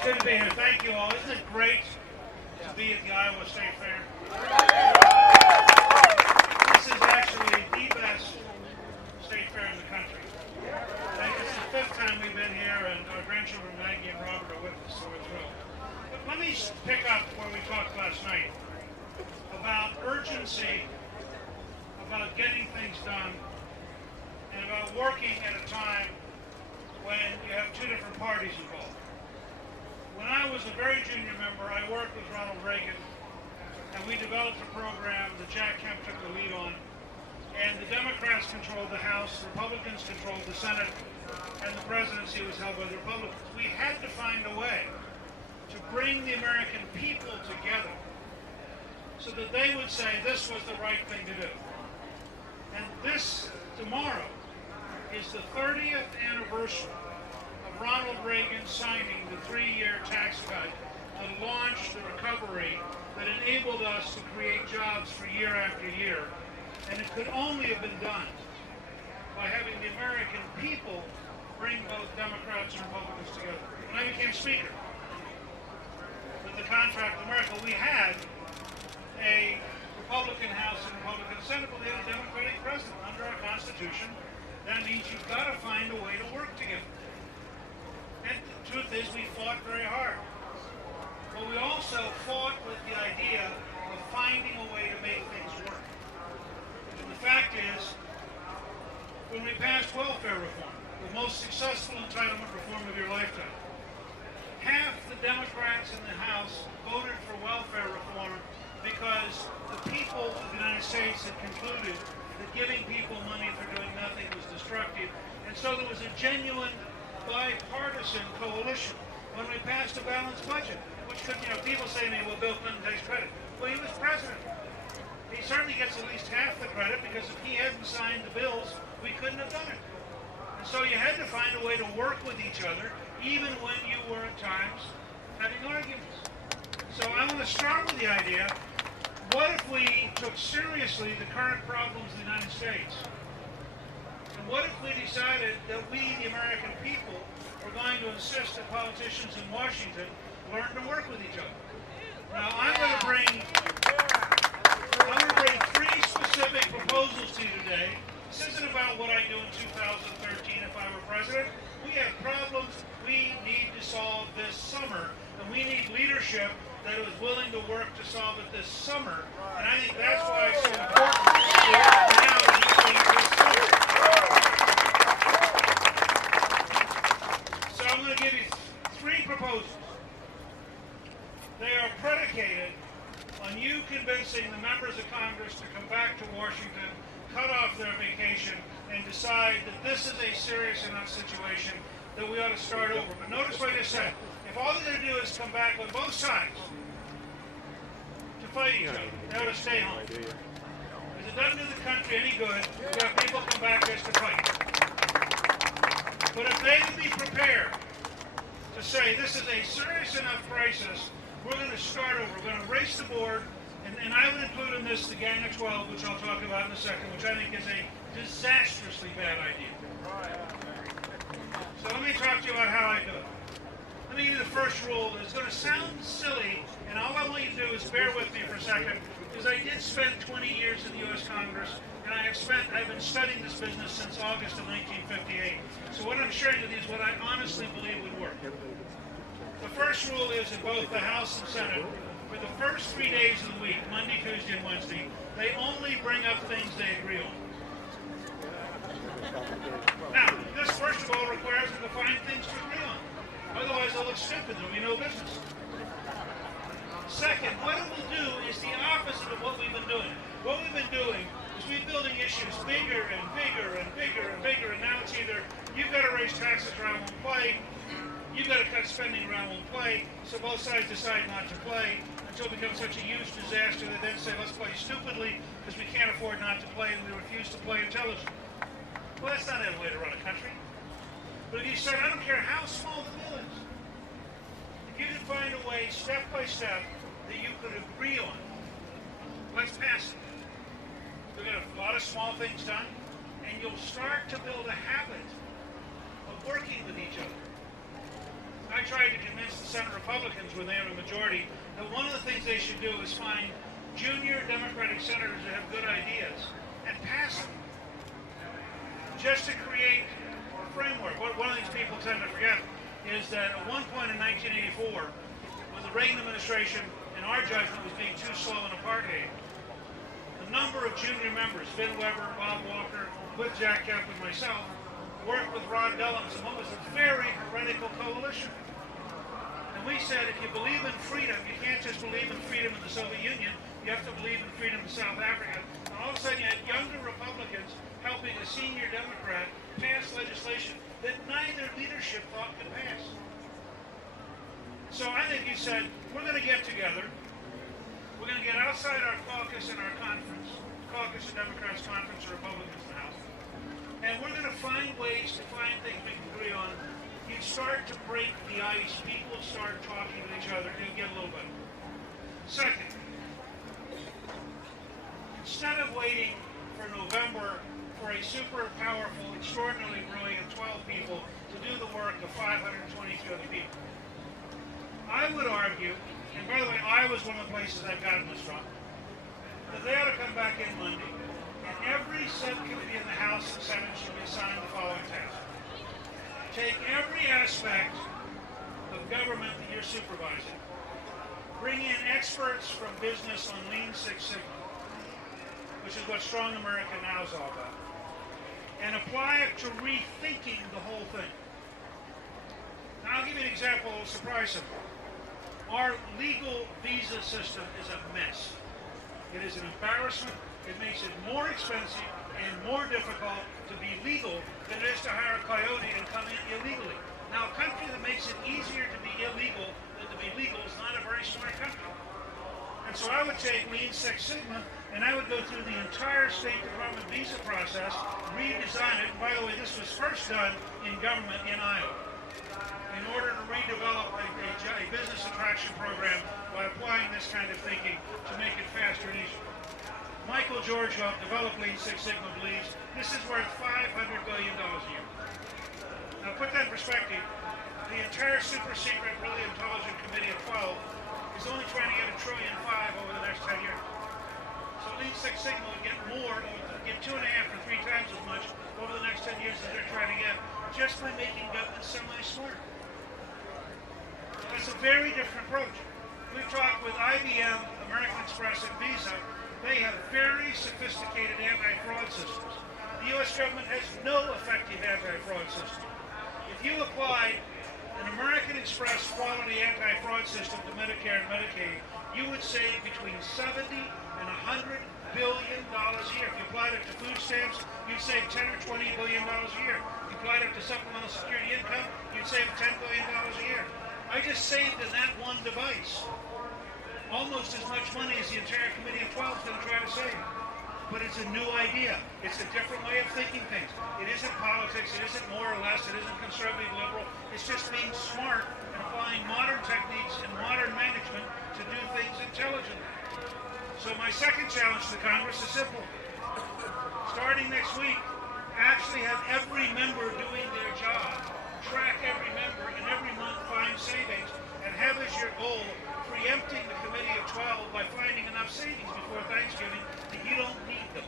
It's good to be here. Thank you all. Isn't it great to be at the Iowa State Fair? This is actually the best state fair in the country. I think it's the fifth time we've been here, and our grandchildren Maggie and Robert are with us, so we're thrilled. But let me pick up where we talked last night about urgency, about getting things done, and about working at a time when you have two different parties involved. When I was a very junior member, I worked with Ronald Reagan, and we developed a program that Jack Kemp took the lead on. And the Democrats controlled the House, Republicans controlled the Senate, and the presidency was held by the Republicans. We had to find a way to bring the American people together so that they would say this was the right thing to do. And this, tomorrow, is the 30th anniversary of Ronald Reagan signing the 3-year tax cut that launched the recovery that enabled us to create jobs for year after year. And it could only have been done by having the American people bring both Democrats and Republicans together. When I became Speaker with the contract of America, we had a Republican House and Republican Senate, but we had a Democratic president. Under our Constitution, that means you've got to find a way to work together. And the truth is, we fought very hard. But we also fought with the idea of finding a way to make things work. The fact is, when we passed welfare reform, the most successful entitlement reform of your lifetime, half the Democrats in the House voted for welfare reform because the people of the United States had concluded that giving people money for doing nothing was destructive. And so there was a genuine bipartisan coalition when we passed a balanced budget, which could, people say to me, well, Bill Clinton takes credit. Well, he was president. He certainly gets at least half the credit, because if he hadn't signed the bills, we couldn't have done it. And so you had to find a way to work with each other, even when you were at times having arguments. So I want to start with the idea, what if we took seriously the current problems of the United States? And what if we decided that we, the American people, were going to insist that politicians in Washington learn to work with each other? Now, I'm going to bring 3 specific proposals to you today. This isn't about what I do in 2013 if I were president. We have problems we need to solve this summer, and we need leadership that is willing to work to solve it this summer. And I think that's why it's so important to work now this summer. So I'm going to give you 3 proposals. They are predicated on you convincing the members of Congress to come back to Washington, cut off their vacation, and decide that this is a serious enough situation that we ought to start over. But notice what I just said. If all they're going to do is come back on both sides to fight each other, they ought to stay home. Because it doesn't do the country any good to have people come back just to fight. But if they would be prepared to say this is a serious enough crisis, we're going to start over. We're going to race the board, and I would include in this the Gang of 12, which I'll talk about in a second, which I think is a disastrously bad idea. So let me talk to you about how I do it. Let me give you the first rule. It's going to sound silly, and all I want you to do is bear with me for a second, because I did spend 20 years in the U.S. Congress, and I've been studying this business since August of 1958. So what I'm sharing with you is what I honestly believe would work. The first rule is in both the House and Senate, for the first 3 days of the week, Monday, Tuesday, and Wednesday, they only bring up things they agree on. Now, this first of all requires them to find things to agree on. Otherwise, they'll look stupid. There'll be no business. Second, what it will do is the opposite of what we've been doing. What we've been doing is we're building issues bigger and bigger and bigger and bigger, and now it's either you've got to raise taxes or I won't play, you've got to cut spending or I won't play, so both sides decide not to play until it becomes such a huge disaster that then say, let's play stupidly because we can't afford not to play and we refuse to play intelligently. Well, that's not a way to run a country. But if you start, I don't care how small the bill is, if you can find a way, step by step, that you could agree on, let's pass it. We'll get a lot of small things done, and you'll start to build a habit of working with each other. I tried to convince the Senate Republicans when they were a majority that one of the things they should do is find junior Democratic senators that have good ideas and pass them, just to create a framework. One of the things people tend to forget is that at one point in 1984, when the Reagan administration, in our judgment, was being too slow in apartheid, a number of junior members, Vin Weber, Bob Walker, with Jack Kemp and myself, worked with Rod Dellums in what was a very heretical coalition. And we said, if you believe in freedom, you can't just believe in freedom in the Soviet Union, you have to believe in freedom in South Africa. And all of a sudden you had younger Republicans helping a senior Democrat pass legislation that neither leadership thought could pass. So I think he said, we're going to get together, we're going to get outside our caucus and our conference, caucus of Democrats, conference of Republicans in the House, and we're going to find ways to find things we can agree on. You start to break the ice, people start talking to each other, and you get a little better. Second, instead of waiting for November for a super powerful, extraordinarily brilliant 12 people to do the work of 522 other people, I would argue, and by the way, Iowa's one of the places I've gotten this from, that they ought to come back in Monday, and every subcommittee in the House and Senate should be assigned the following task. Take every aspect of government that you're supervising, bring in experts from business on Lean Six Sigma, which is what Strong America Now is all about, and apply it to rethinking the whole thing. Now I'll give you an example that will surprise some. Our legal visa system is a mess. It is an embarrassment. It makes it more expensive and more difficult to be legal than it is to hire a coyote and come in illegally. Now, a country that makes it easier to be illegal than to be legal is not a very smart country. And so I would take Lean Six Sigma and I would go through the entire State Department visa process, redesign it. And by the way, this was first done in government in Iowa, in order to redevelop a business attraction program by applying this kind of thinking to make it faster and easier. Michael George, who developed Lean Six Sigma, believes this is worth $500 billion a year. Now put that in perspective, the entire super secret, really intelligent committee of 12 is only trying to get $1.5 trillion over the next 10 years. So Lean Six Sigma would get more, would get 2.5 or 3 times as much over the next 10 years as they're trying to get, just by making government semi-smart. That's a very different approach. We've talked with IBM, American Express, and Visa. They have very sophisticated anti-fraud systems. The U.S. government has no effective anti-fraud system. If you applied an American Express quality anti-fraud system to Medicare and Medicaid, you would save between $70 and $100 billion a year. If you applied it to food stamps, you'd save $10 or $20 billion a year. If you applied it to supplemental security income, you'd save $10 billion a year. I just saved in that one device almost as much money as the entire committee of 12 is going to try to save. But it's a new idea. It's a different way of thinking things. It isn't politics. It isn't more or less. It isn't conservative liberal. It's just being smart and applying modern techniques and modern management to do things intelligently. So my second challenge to the Congress is simple. Starting next week, actually have every member doing their job. Track every member and every month find savings and have as your goal preempting the committee of 12 by finding enough savings before Thanksgiving that you don't need them.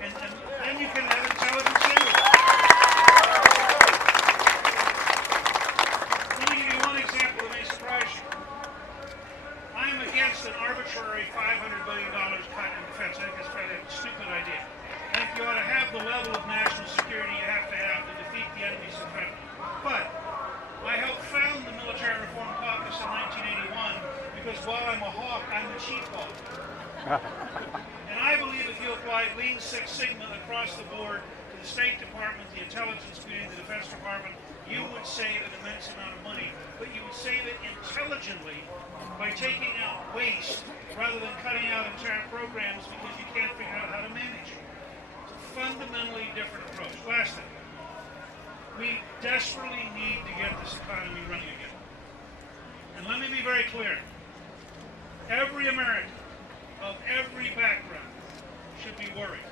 And then you can have intelligent savings. Let me give you one example that may surprise you. I'm against an arbitrary $500 billion cut in defense. I think it's a stupid idea. I think you ought to have the level of national security you have to defeat the enemies of threat. But I helped found the Military Reform Caucus in 1981 because while I'm a hawk, I'm the chief hawk. And I believe if you apply Lean Six Sigma across the board to the State Department, the Intelligence Community, the Defense Department, you would save an immense amount of money, but you would save it intelligently by taking out waste rather than cutting out entire programs because you can't figure out how to manage it. It's a fundamentally different approach. Last thing. We desperately need to get this economy running again. And let me be very clear. Every American of every background should be worried.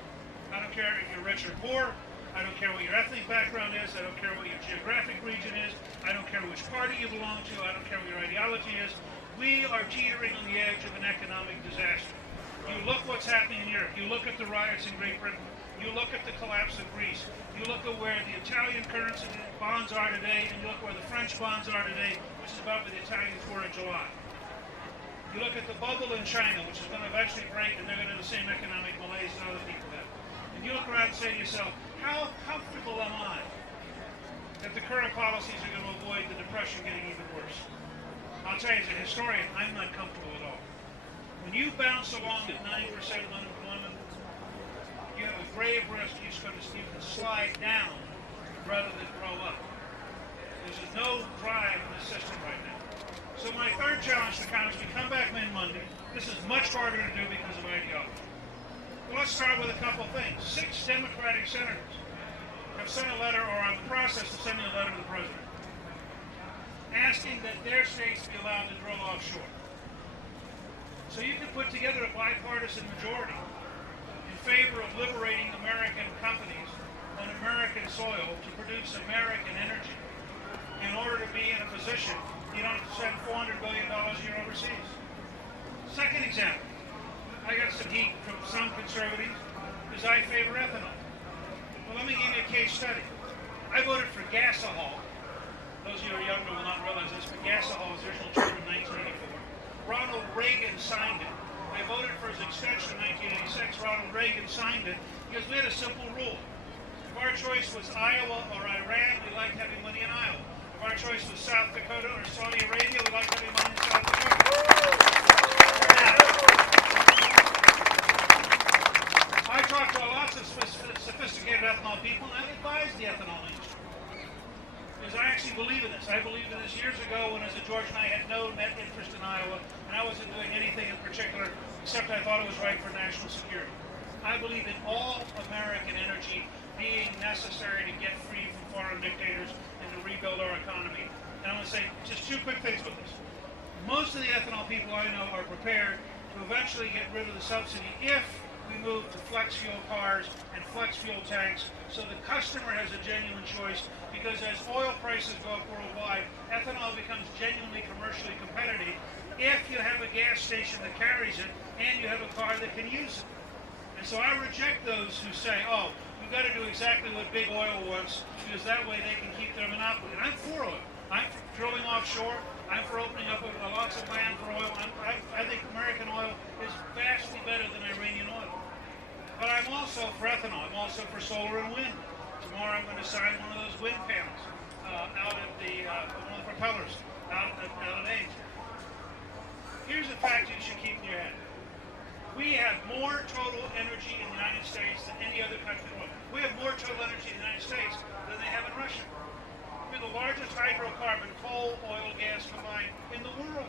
I don't care if you're rich or poor. I don't care what your ethnic background is. I don't care what your geographic region is. I don't care which party you belong to. I don't care what your ideology is. We are teetering on the edge of an economic disaster. You look what's happening in Europe. You look at the riots in Great Britain. You look at the collapse of Greece. You look at where the Italian currency bonds are today, and you look where the French bonds are today, which is about where the Italians were in July. You look at the bubble in China, which is going to eventually break, and they're going to have the same economic malaise that other people have. And you look around and say to yourself, how comfortable am I that the current policies are going to avoid the depression getting even worse? I'll tell you, as a historian, I'm not comfortable at all. When you bounce along at 9% unemployment, you have a grave risk you can slide down rather than grow up. There's no drive in the system right now. So my third challenge to Congress, we come back Monday. This is much harder to do because of ideology. Well, let's start with a couple of things. 6 Democratic senators have sent a letter, or are in the process of sending a letter to the president, asking that their states be allowed to drill offshore. So you can put together a bipartisan majority in favor of liberating American companies on American soil to produce American energy in order to be in a position you don't have to spend $400 billion a year overseas. Second example, I got some heat from some conservatives because I favor ethanol. Well, let me give you a case study. I voted for gasohol. Those of you who are younger will not realize this, but gasohol's original term in 1984. Ronald Reagan signed it. I voted for his extension in 1986. Ronald Reagan signed it because we had a simple rule. If our choice was Iowa or Iran, we liked having money in Iowa. If our choice was South Dakota or Saudi Arabia, we liked having money in South Dakota. I talked to lots of sophisticated ethanol people, and I advise the ethanol industry. Because I actually believe in this. I believed in this years ago when, as a George, and I had no net interest in Iowa, and I wasn't doing anything in particular except I thought it was right for national security. I believe in all American energy being necessary to get free from foreign dictators and to rebuild our economy. And I'm going to say just 2 quick things with this. Most of the ethanol people I know are prepared to eventually get rid of the subsidy if we move to flex fuel cars and flex fuel tanks so the customer has a genuine choice, because as oil prices go up worldwide, ethanol becomes genuinely commercially competitive if you have a gas station that carries it and you have a car that can use it. And so I reject those who say, oh, we've got to do exactly what big oil wants because that way they can keep their monopoly. And I'm for oil. I'm for drilling offshore. I'm for opening up lots of land for oil. I think American oil is vastly better than Iranian oil. But I'm also for ethanol. I'm also for solar and wind. Tomorrow I'm going to sign one of those wind panels out at one of the propellers out at Ames. Here's a fact you should keep in your head. We have more total energy in the United States than any other country in the world. We have more total energy in the United States than they have in Russia. We're the largest hydrocarbon, coal, oil, gas combined in the world.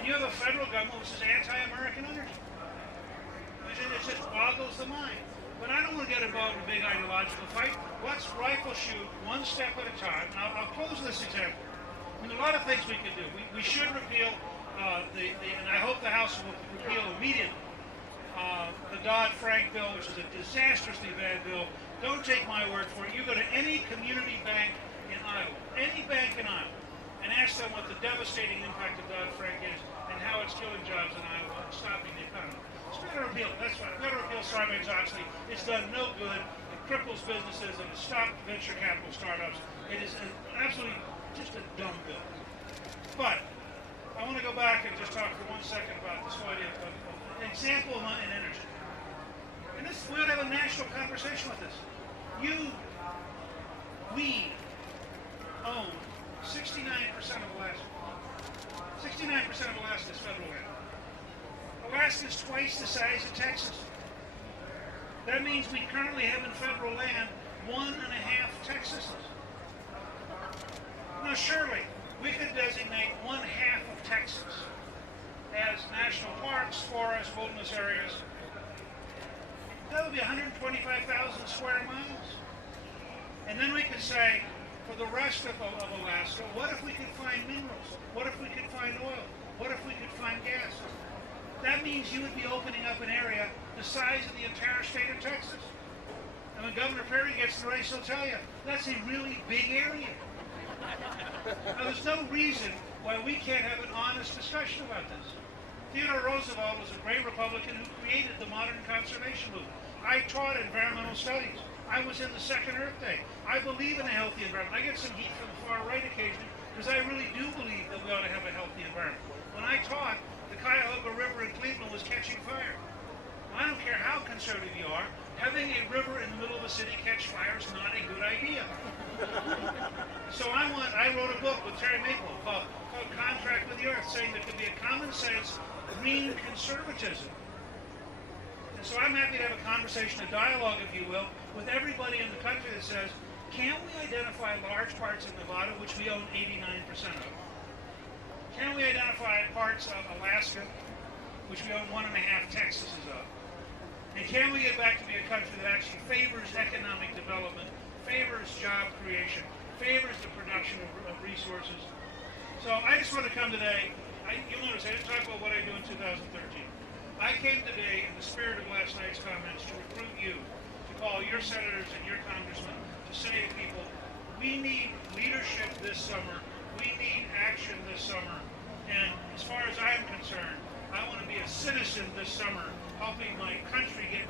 And you have a federal government which is anti-American energy. It just boggles the mind. But I don't want to get involved in a big ideological fight. Let's rifle shoot one step at a time. And I'll close with this example. I mean, there are a lot of things we can do. We should repeal and I hope the House will repeal immediately the Dodd-Frank bill, which is a disastrously bad bill. Don't take my word for it. You go to any community bank in Iowa, any bank in Iowa, and ask them what the devastating impact of Dodd-Frank is and how it's killing jobs in Iowa and stopping the economy. It's got to repeal it. That's right. We've got to repeal Sarbanes-Oxley. It's done no good. It cripples businesses and it stopped venture capital startups. It is absolutely just a dumb bill. But I want to go back and just talk for 1 second about this idea of an example in energy. And we ought to have a national conversation with this. We own 69% of Alaska. 69% of Alaska is federal land. Alaska is twice the size of Texas. That means we currently have in federal land 1.5 Texases. Now surely, we could designate 1/2 of Texas as national parks, forests, wilderness areas. That would be 125,000 square miles. And then we could say, for the rest of Alaska, what if we could find minerals? What if we could find oil? What if we could find gas? That means you would be opening up an area the size of the entire state of Texas. And when Governor Perry gets the race, he'll tell you, that's a really big area. Now, there's no reason why we can't have an honest discussion about this. Theodore Roosevelt was a great Republican who created the modern conservation movement. I taught environmental studies. I was in the Second Earth Day. I believe in a healthy environment. I get some heat from the far right occasionally because I really do believe that we ought to have a healthy environment. When I taught, the Cuyahoga River in Cleveland was catching fire. I don't care how conservative you are, having a river in the middle of a city catch fire is not a good idea. So I wrote a book with Terry Maple called Contract with the Earth, saying there could be a common sense green conservatism. And so I'm happy to have a conversation, a dialogue, if you will, with everybody in the country that says, can't we identify large parts of Nevada, which we own 89% of? Can we identify parts of Alaska, which we own 1.5 Texases of? And can we get back to be a country that actually favors economic development, favors job creation, favors the production of resources? So I just want to come today. You'll notice I didn't talk about what I do in 2013. I came today in the spirit of last night's comments to recruit you, to call your senators and your congressmen, to say to people, we need leadership this summer. We need action this summer. And as far as I'm concerned, I want to be a citizen this summer, helping my country get